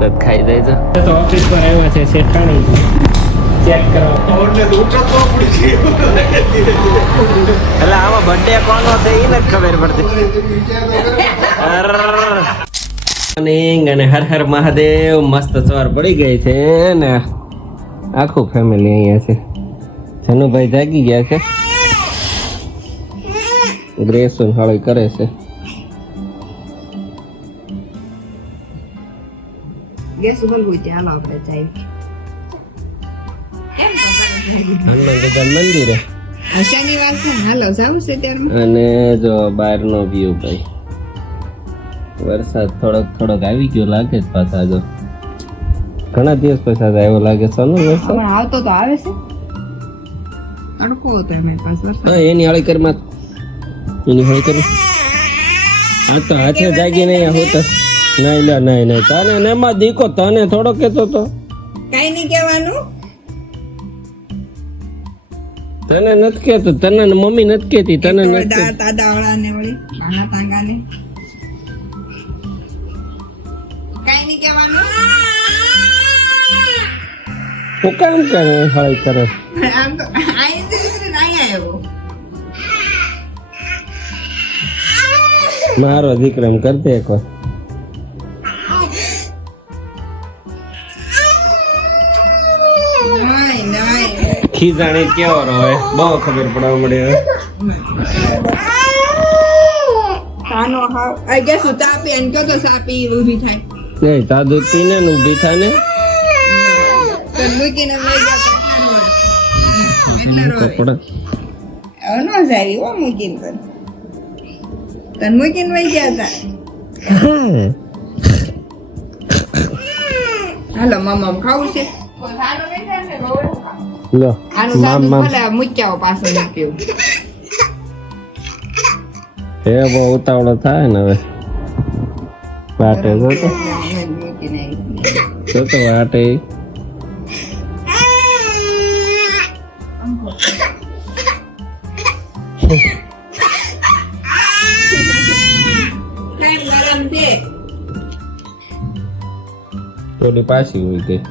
તરત જ ખાઈ જાય છે. તો ઓફિસ પર આવ્યા છે શેઠાણી ચેક કરવા. એટલે આમાં બર્થડે કોનો છે એ નથી ખબર પડતી. અને હર હર મહાદેવ. મસ્ત સવાર પડી ગઈ છે ને આખું ફેમિલી અહીંયા છે. જનુભાઈ જાગી ગયા છે, ગ્રેસુન હળી કરે છે. ગેસ ઉગલ હોય ત્યાં આપણે જાય હનુમાન દાદા મંદિરે. શનિવાર છે ને હાલો જાવું છે ત્યાં. અને જો બહારનો વ્યૂ ભાઈ, વરસાદ થોડોક આવી ગયો લાગે છે પાછા. જો ઘણા દિવસ પછી આવ્યો લાગે સોનું વરસાદ. હમણાં આવતો તો આવે છે, તડકો હતો એમ પાસ વરસાદ. હા એની હળી કરમાં એની હળી કરી. આ તો હાથે જાગી નહીં હોતા. નહીં તને નેમાં દીકો તને થોડો કેતો તો. કઈ નહીં કહેવાનું. તને નથી કેતો, તને મમ્મી નથી કેતી, તને નથી. દાદા વાળા ને વળી નાના તાંગા ને કઈ નહીં કહેવાનું. હું કામ કરે હળી કરે. આમ તો આઈ નહીં આવ્યો. મારો દીકરો એમ કરતે એક વાર. ખીજાણી કેવો હોય બહુ ખબર પડવા મળે. ખાનો હાવ આઈ ગેસ ઉતાપી એન કયો તો સાપી ઊભી થાય નહીં તા દૂધ પીને ને ઊભી થાય ને તો મૂકીને લઈ ગયા એટલા રોવે કપડા. હવે ન જાય ઓ મૂકીને પણ તને મૂકીને વહી ગયા હતા. હાલો મમ્મ ખાવું છે. લો આનું સાદું ભલે મૂક્યા પાસે મૂક્યું. એ બહુ ઉતાવળો થાય ને હવે. વાટે જોતો મૂકીને જોતો વાટે. ગરમ છે થોડી પાછી હોય ગઈ.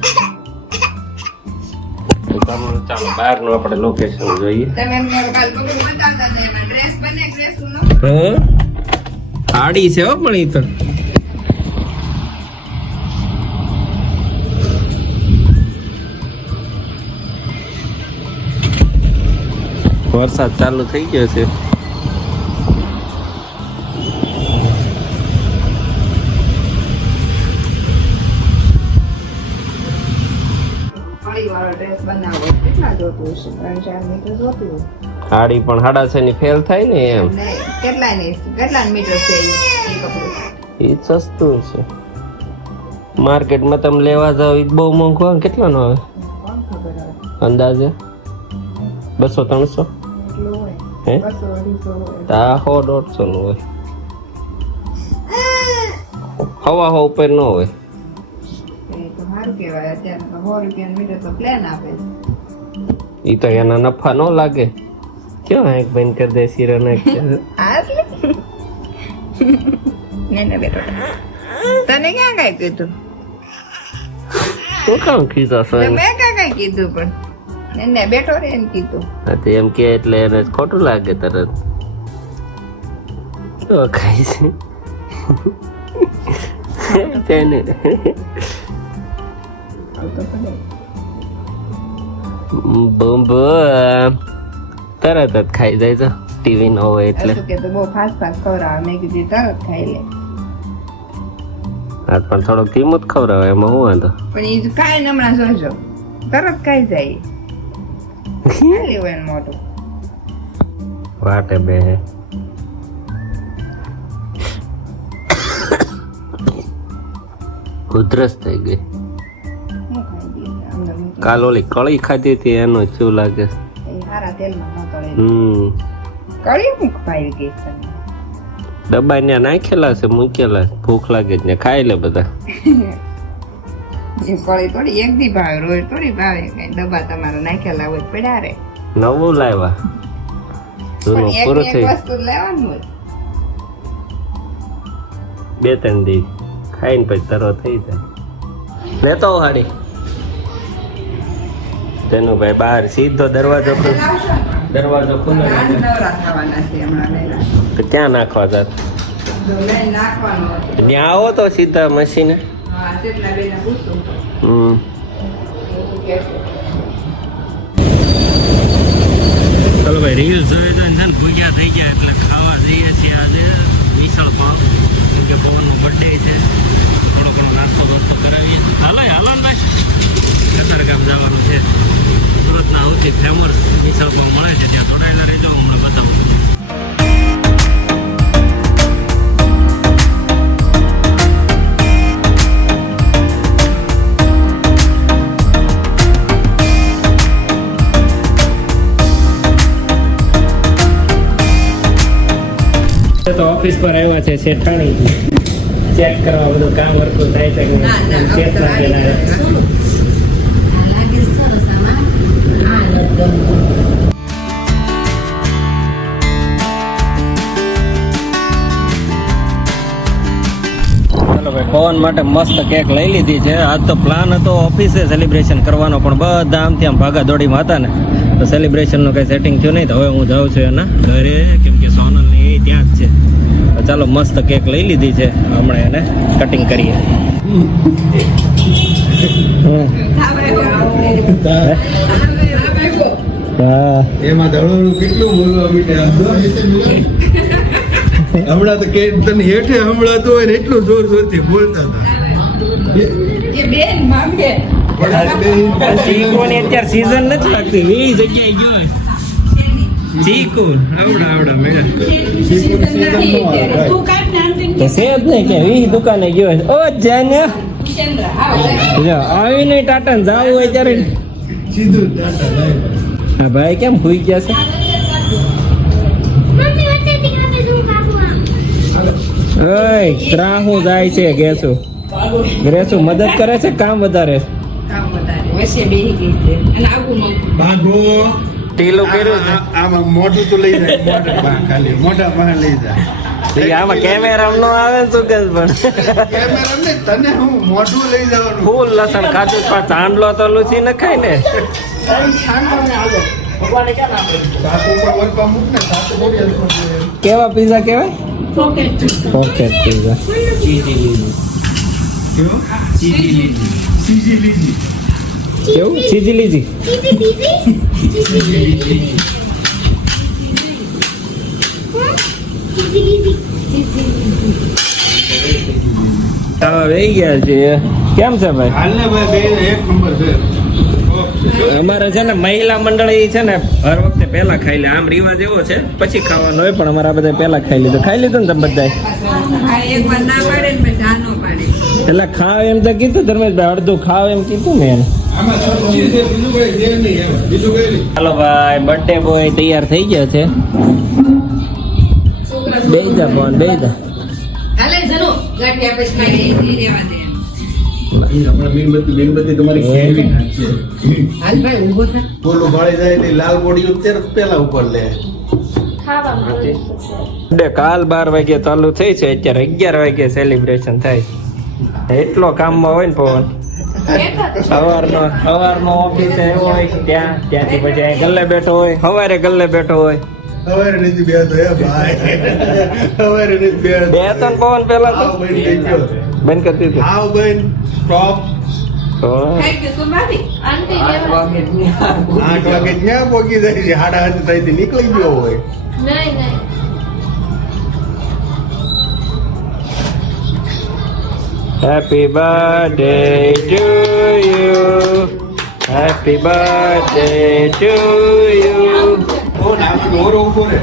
ચાલો બહાર નું આપણે લોકેશન જોઈએ. તમે એમને કાલ પગલું બતાવતા હતા એમાં ડ્રેસ બને ડ્રેસનો આડી છે હો પણ ઈ તો. વરસાદ ચાલુ થઈ ગયો છે. ડ્રેસ બનાવો કેટલા જોતું હશે? 3-4 મીટર જોતું હોય. આડી પણ 6.5 ની ફેલ થાય ને એમ. કેટલા મીટર છે એ કપડું? એ સસ્તું છે. માર્કેટમાં તમે લેવા જાવ એ બહુ મોંઘું આવે. કેટલાનો આવે કોણ ખબર હવે અંદાજે? 200-300 એટલું હોય. હે? 200-250 હોય. આ 100-150 નું હોય. હવા ઉપર ન હોય. એ તો સારું કહેવાય. અત્યારે તો 100 રૂપિયાનું મીટર તો પ્લેન આપે છે. ઈ તો એના નફા ન લાગે. ક્યાં એક બંધ કરી દે શીરો નાખી. બેટો તને ક્યાં કઈ કીધું? શું કામ કીધો છો? મેં ક્યાં કઈ કીધું પણ એને બેઠો રે એમ કીધું. હા તો એમ કે એટલે એને ખોટું લાગે તરત. કેવો ખાય છે ને. બૂમ તરત જ ખાઈ જાય છે ટીવી ન હોય એટલે. કે તો બહુ ફાસ્ટ ખવડાવે. મેં કીધું તરત ખાઈ લે. હા પણ થોડોક ધીમું જ ખવડાવે એમાં હું વાંધો. પણ એ ખાય ને હમણાં જોજો તરત ખાઈ જાય. ખાલી હોય ને મોટું વાટે બે ઉધરસ થઈ ગઈ. હું ખાઈ દઈએ અંદર મૂકી. કાલ ઓલી કળી ખાધી હતી એનો શું લાગે? એ સારા તેલમાં ન તળે. કળી હું ખાઈ ગઈ તને. ડબ્બા ત્યાં નાખેલા છે મૂકેલા. ભૂખ લાગે ને ખાઈ લે બધા. એ કળી થોડી એક દી ભાવે રોજ થોડી ભાવે. કઈ ડબ્બા તમારે નાખેલા હોય પડ્યા રે. નવું લાવ્યા જૂનું પૂરું થઈ. વસ્તુ લેવાનું હોય. 2-3 દી ખાઈને પછી તરો થઈ જાય. લેતો આવું હાડી તેનું ભાઈ બહાર સીધો દરવાજો ખુલ્લો. લાવશો ને? દરવાજો ખુલ્લો આજ રાખે. નવરા થવાના છે હમણાં વહેલા. તો ક્યાં નાખવા જાત જો લઈને નાખવાનું હતું. ત્યાં આવો તો સીધા મશીને. હા કેટલા બેને પૂછું હમ એવું કહેશે. ચાલો ભાઈ રીલ્સ જોઈ જોઈને છે ને ભૂગ્યા થઈ ગયા એટલે ખાવા જઈએ છીએ આજે મિસળ પાવ કેમ કે પવનનો બર્થડે છે થોડો ઘણો નાસ્તો બાસ્તો કરાવીએ હાલો હાલો ને ભાઈ કતારગામ જવાનું છે સુરતના સૌથી ફેમસ મિસળ પાવ મળે છે ત્યાં જોડાયેલા રહેજો હમણાં બતાવું. તો ઓફિસ પર આવ્યા છે શેઠાણી ચેક કરવા બધું કામ હરખું થાય છે કે ના ના ચેક હવે તો નાખેલા છે. લાગે સરસ આમાં આ નથી ગમતું. ચાલો ભાઈ પવન માટે મસ્ત કેક લઈ લીધી છે. આજ તો પ્લાન હતો ઓફિસે સેલિબ્રેશન કરવાનો પણ બધા આમ ત્યાં ભાગા દોડીમાં હતા ને તો સેલિબ્રેશનનું કંઈ સેટિંગ થયું નહીં તો હવે હું જાઉં છું એના ઘરે કેમ કે સોનલ ને એ ત્યાં જ છે. તો ચાલો મસ્ત કેક લઈ લીધી છે હમણાં એને કટિંગ કરીએ. હા એમાં ધડોનું કેટલું બોલવા મીઠા હમણાં તો કે તને હેઠે હમણાં હોય ને એટલું જોર જોરથી બોલતા હતા એ બેન માંગે ચીકુની અત્યારે સીઝન નથી લાગતી એ જગ્યાએ ગયો ચીકુ આવડા મેળા તું કાઢ ને આંટી તો છે જ નહીં કે ઈ દુકાને ગયો ઓ જાને ચંદ્ર આવો જો આવીને ટાટા ને જાવું હોય ત્યારે સીધું ટાટા લાઈન. હા ભાઈ કેમ ભૂઈ ગયા છે ઓય ત્રાહું જાય છે ગેસુ ગ્રેસુ મદદ કરે છે કામ વધારે કામ વધારે વચ્ચે બેહી ગઈ છે અને આવું નહોતું ભાગો ઢીલું કર્યું છે આમાં મોઢું તો લઈ જાય મોઢા પાસે ખાલી મોઢા પાસે લઈ જાય ઈ આમાં કેમેરા નો આવે ને શું કે પણ કેમેરા ને તને હું મોઢું લઈ જવાનું ફૂલ લસણ ખાધું પણ ચાંદલો તો લૂસી ન ખાય ને સાત ઉપર વરપા મૂક ને સાત થોડી હલકો છે. કેવા પીઝા કેવાય પોકેટ પીઝા કેવો? સીજી લીજી કેવું ચીજી લીજી હા વહી ગયા છે કેમ છે ભાઈ હાલને ભાઈ બે એક નંબર છે અમારે છે ને મહિલા મંડળ ઈ છે ને હર વખતે પહેલા ખાઈ લે આમ રિવાજ એવો છે પછી ખાવાનો હોય પણ અમારા બધા પહેલા ખાઈ લીધું ને તમે બધાય આ એક વાર ના પાડે ને પછી આ નો પાડે એટલે ખાવ એમ તો કીધું ધર્મેશભાઈ અડધું ખાવ એમ કીધું ને એને આમાં સબ્જી છે બીજું કઈ છે નહીં એમ બીજું કઈ નહીં હાલો ભાઈ બર્થડે બોય તૈયાર થઈ ગયા છે બેજા ફોન બેજા હાલે જનો ગાંઠિયા પછી ખાઈ ઈ રેવા દે આપણા મીણબત્તી તમારી ખેવી નાખશે હાલ ભાઈ ઊભો થા બોલું ભાળી જાય એટલે લાલ બોડી અત્યારે પેલા ઉપર લે બર્થડે કાલ 12 વાગે ચાલુ થઈ છે અત્યારે 11 વાગે સેલિબ્રેશન થાય એટલો કામમાં હોય ને પવન સવારનો ઓફિસે આવ્યો હોય ત્યાંથી પછી અહીં ગલ્લે બેઠો હોય સવારે ગલ્લે બેઠો હોય હવારે નથી બેહતો હે ભાઈ હવારે નથી બેહતો બે ત્રણ પવન પેલા તો આવ બેન લઈ ગયો બંધ કરતી હતી આવ બેન સ્ટોપ તો ખાઈ ગયો શું ભાભી 8 વાગે ક્યાં પહોંચી જાય છે 8:30 થઈ નીકળી ગયો હોય Happy birthday to you. Happy birthday to you. ઓ નામ મોરો ઉભો રે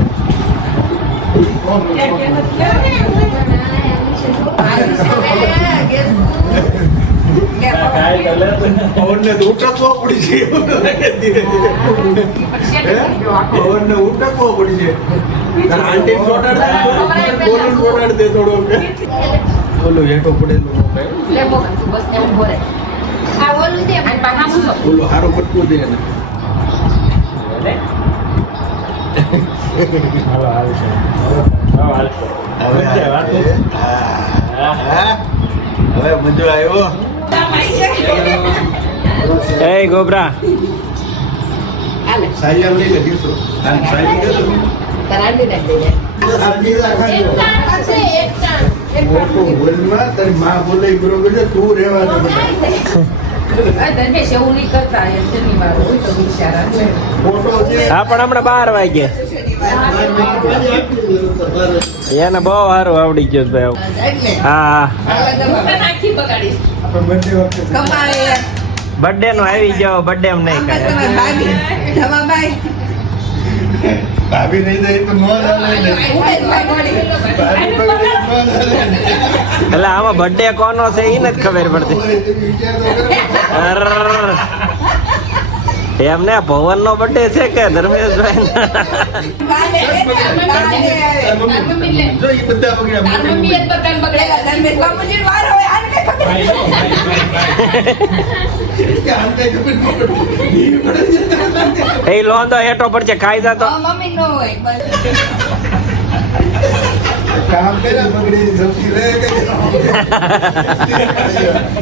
પવનને તો ઉઠકવો પડી છે ધીરે ધીરે પવનને ઉઠકવો પડી છે આંટી ચોટાડ દે થોડો બોલો હેઠો પડેલો બોલો હારો પટકો દે એને હવે મજો આવ્યો એ ગોબરા સાઈ આમ લઈ લે દીકરો આમ સાઈ દે તો આટલી રાખજો મોટો બોલમાં તારી માં બોલે બરોબર છે તું રહેવા દે મોટો છે હા પણ હમણાં 12 વાગે એને બહુ સારું આવડી ગયું છે ભાઈ હા બર્થડે નો આવી ગયો બર્થડે એમ નહીં કરે ભાભી નહીં જાય તો નો ચાલે ને ભાભી બગડે નો ચાલે ને એટલે આમાં બર્થડે કોનો છે એ નથી ખબર પડતી અરર. એમને ભવન નો બર્થડે છે કે ધર્મેશભાઈ જો ઈ બધા એ લોન તો હેઠો પડશે ખાઈ જતો મમ્મી નો હોય કામ કરે બગડી સૌથી રે કે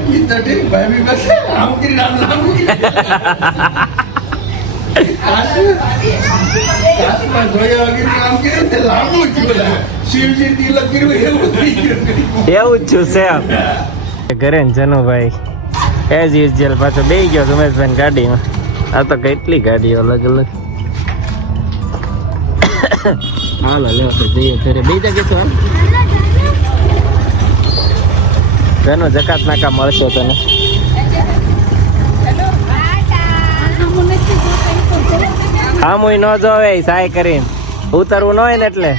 ઈ તો ઠીક ભાભી બસ આમ કરી નામ કાશમાં જોયા વગર કામ કરે તે લાંબુ જ બોલા શિવજી તિલક કર્યું એવું થઈ ગયું એવું જ છું છે ઘરે ને જનુભાઈ એઝ યુઝ્યુઅલ પાછો બેસી ગયો ઉમેશભાઈ ગાડીમાં આ તો કેટલી ગાડીઓ અલગ અલગ હાલો લ્યો તો જઈએ ઘરે બેસી જશે હાલ ઘરનો જકાત નાકા મળશો તને હા હું ન જોવે સાય કરીને ઉતરવું ન હોય ને એટલે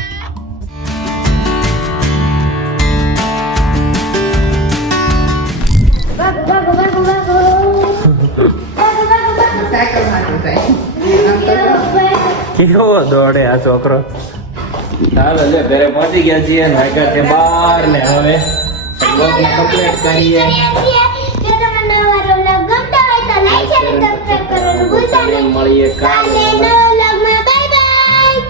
કેવો દોડે આ છોકરો ચાલો લે ઘરે પહોંચી ગયા છીએ વાગ્યા છે 12 ને હવે બ્લોગને કમ્પ્લીટ કરીએ મળીએ કાલે બાય બાય.